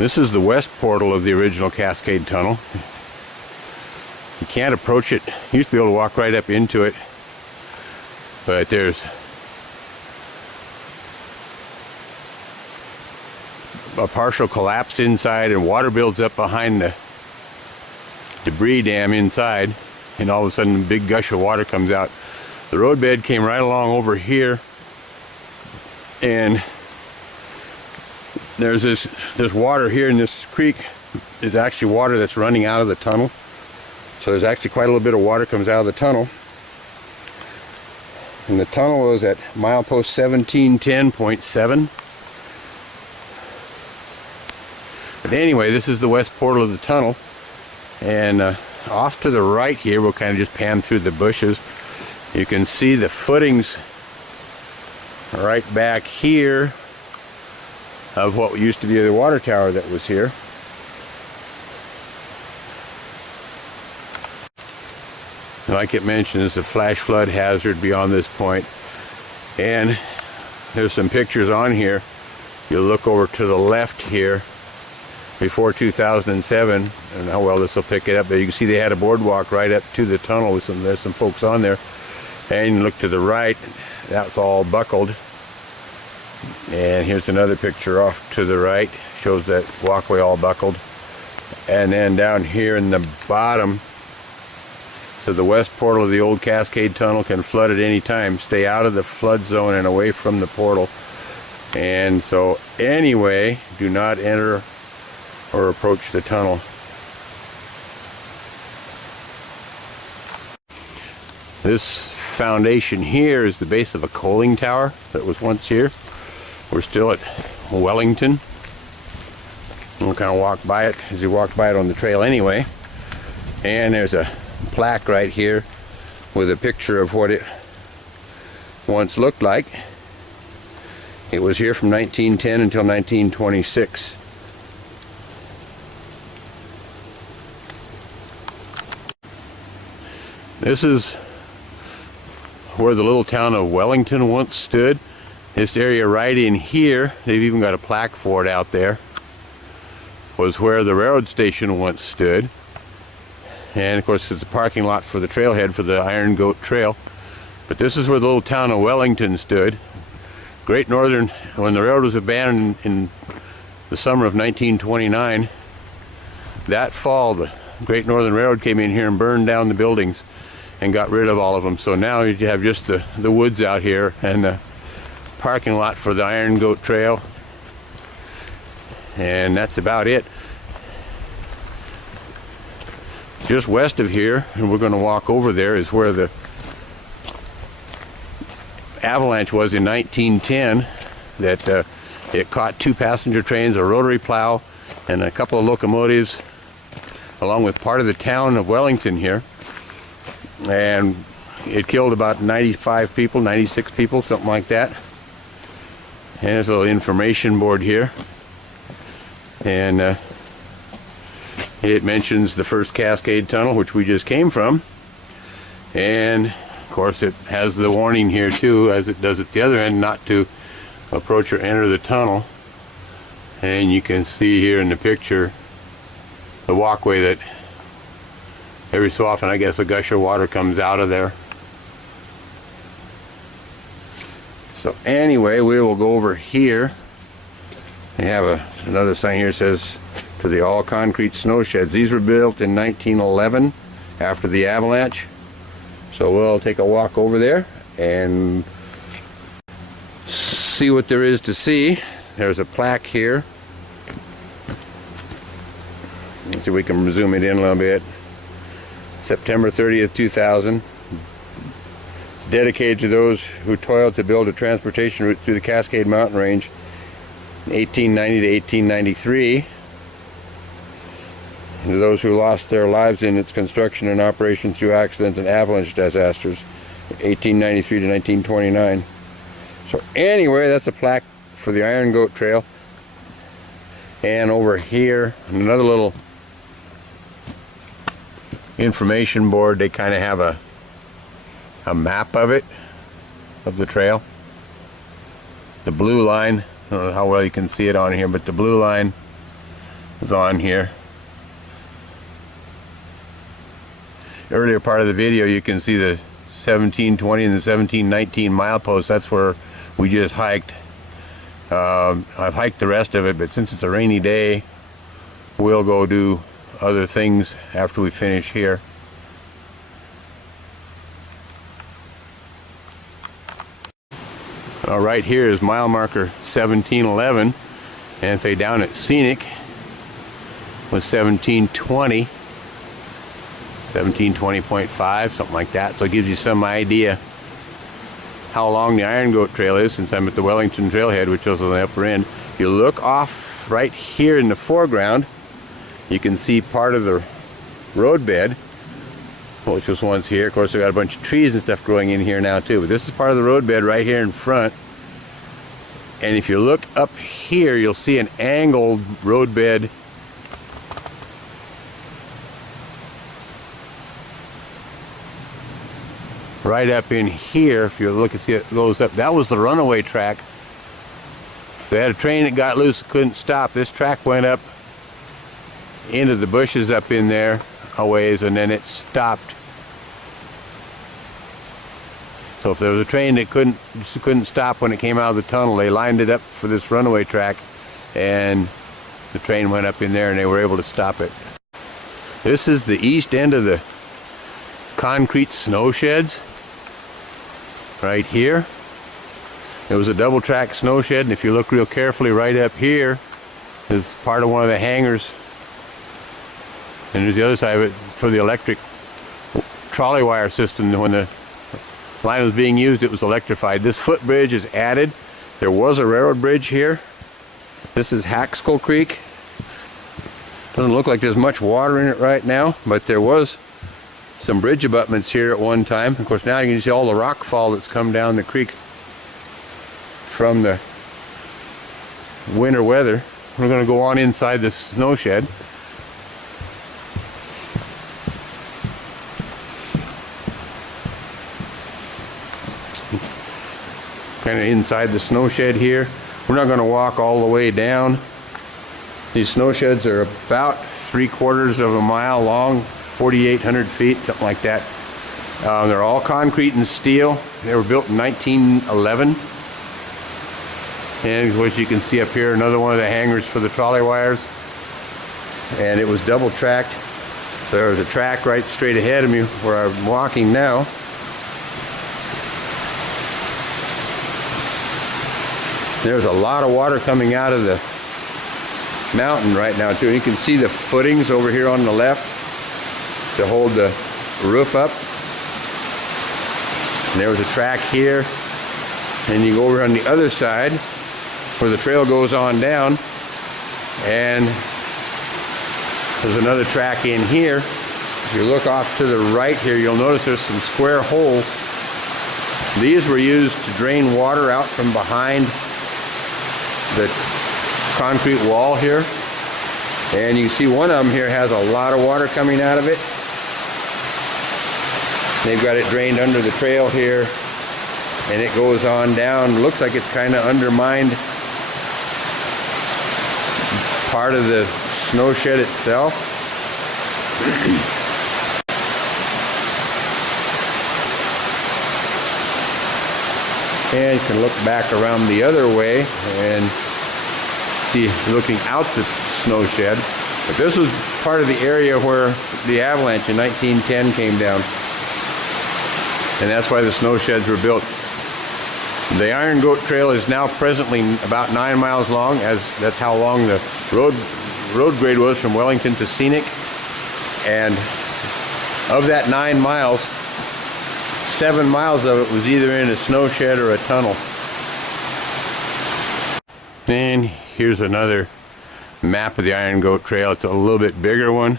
This is the west portal of the original Cascade Tunnel. You can't approach it. You used to be able to walk right up into it, but there's a partial collapse inside and water builds up behind the debris dam inside, and all of a sudden a big gush of water comes out. The roadbed came right along over here, and there's this water here, and this creek is actually water that's running out of the tunnel. So there's actually quite a little bit of water comes out of the tunnel. And the tunnel was at milepost 1710.7. But anyway, this is the west portal of the tunnel. And off to the right here, we'll kind of just pan through the bushes. You can see the footings right back here of what used to be the water tower that was here. Like it mentioned, there's a flash flood hazard beyond this point. And there's some pictures on here. You look over to the left here, before 2007, and how well this will pick it up. But you can see they had a boardwalk right up to the tunnel with there's some folks on there. And you look to the right, that's all buckled. And here's another picture off to the right, shows that walkway all buckled. And then down here in the bottom, so the west portal of the old Cascade Tunnel can flood at any time. Stay out of the flood zone and away from the portal. And so anyway, do not enter or approach the tunnel. This foundation here is the base of a coaling tower that was once here. We're still at Wellington. We'll kind of walk by it as you walk by it on the trail anyway. And there's a plaque right here with a picture of what it once looked like. It was here from 1910 until 1926. This is where the little town of Wellington once stood. This area right in here, they've even got a plaque for it out there, was where the railroad station once stood. And of course it's a parking lot for the trailhead for the Iron Goat Trail. But this is where the little town of Wellington stood. Great Northern, when the railroad was abandoned in the summer of 1929, that fall the Great Northern Railroad came in here and burned down the buildings and got rid of all of them. So now you have just the woods out here and the parking lot for the Iron Goat Trail. And that's about it. Just west of here, and we're going to walk over there, is where the avalanche was in 1910. That it caught 2 passenger trains, a rotary plow, and a couple of locomotives, along with part of the town of Wellington here. And it killed about 95 people, 96 people, something like that. And there's a little information board here. And it mentions the first Cascade Tunnel, which we just came from. And of course it has the warning here too, as it does at the other end, not to approach or enter the tunnel. And you can see here in the picture the walkway that every so often, I guess, a gush of water comes out of there. So anyway, we will go over here. They have another sign here that says, to the all concrete snow sheds. These were built in 1911 after the avalanche. So we'll take a walk over there and see what there is to see. There's a plaque here. Let's see if we can zoom it in a little bit. September 30th, 2000. It's dedicated to those who toiled to build a transportation route through the Cascade Mountain Range in 1890 to 1893. And to those who lost their lives in its construction and operation through accidents and avalanche disasters, 1893 to 1929. So anyway, that's a plaque for the Iron Goat Trail. And over here, another little information board. They kind of have a map of it, of the trail. The blue line, I don't know how well you can see it on here, but the blue line is on here. Earlier part of the video, you can see the 1720 and the 1719 mileposts. That's where we just hiked. I've hiked the rest of it, but since it's a rainy day, we'll go do other things after we finish here. Right here is mile marker 1711, and say down at Scenic was 1720, 1720.5, something like that. So it gives you some idea how long the Iron Goat Trail is, since I'm at the Wellington trailhead, which is on the upper end. If you look off right here in the foreground, you can see part of the roadbed, which was once here. Of course, we've got a bunch of trees and stuff growing in here now too, but this is part of the roadbed right here in front. And if you look up here, you'll see an angled roadbed right up in here. If you look and see, it goes up. That was the runaway track. If they had a train that got loose, couldn't stop. This track went up into the bushes up in there a ways, and then it stopped. So if there was a train that couldn't stop when it came out of the tunnel, they lined it up for this runaway track, and the train went up in there and they were able to stop it. This is the east end of the concrete snow sheds right here. It was a double track snow shed, and if you look real carefully right up here is part of one of the hangars, and there's the other side of it for the electric trolley wire system. When the line was being used, it was electrified. This footbridge is added. There was a railroad bridge here. This is Hackskull Creek. Doesn't look like there's much water in it right now, but there was some bridge abutments here at one time. Of course, now you can see all the rock fall that's come down the creek from the winter weather. We're going to go on inside the snow shed. Kind of inside the snow shed here. We're not going to walk all the way down. These snow sheds are about 3/4 of a mile long, 4,800 feet, something like that. They're all concrete and steel. They were built in 1911. And as you can see up here, another one of the hangars for the trolley wires. And it was double tracked. There was a track right straight ahead of me where I'm walking now. There's a lot of water coming out of the mountain right now too. You can see the footings over here on the left to hold the roof up. And there was a track here, and you go over on the other side where the trail goes on down, and there's another track in here. If you look off to the right here, you'll notice there's some square holes. These were used to drain water out from behind the concrete wall here, and you can see one of them here has a lot of water coming out of it. They've got it drained under the trail here, and it goes on down. Looks like it's kind of undermined part of the snow shed itself. And you can look back around the other way and see, looking out the snow shed. But this was part of the area where the avalanche in 1910 came down. And that's why the snow sheds were built. The Iron Goat Trail is now presently about 9 miles long, as that's how long the road grade was from Wellington to Scenic. And of that 9 miles, 7 miles of it was either in a snow shed or a tunnel. And here's another map of the Iron Goat Trail. It's a little bit bigger one,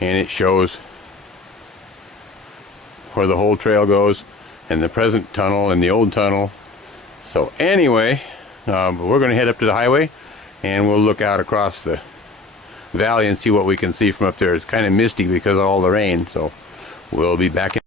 and it shows where the whole trail goes, and the present tunnel and the old tunnel. So anyway, we're going to head up to the highway, and we'll look out across the valley and see what we can see from up there. It's kind of misty because of all the rain, so we'll be back in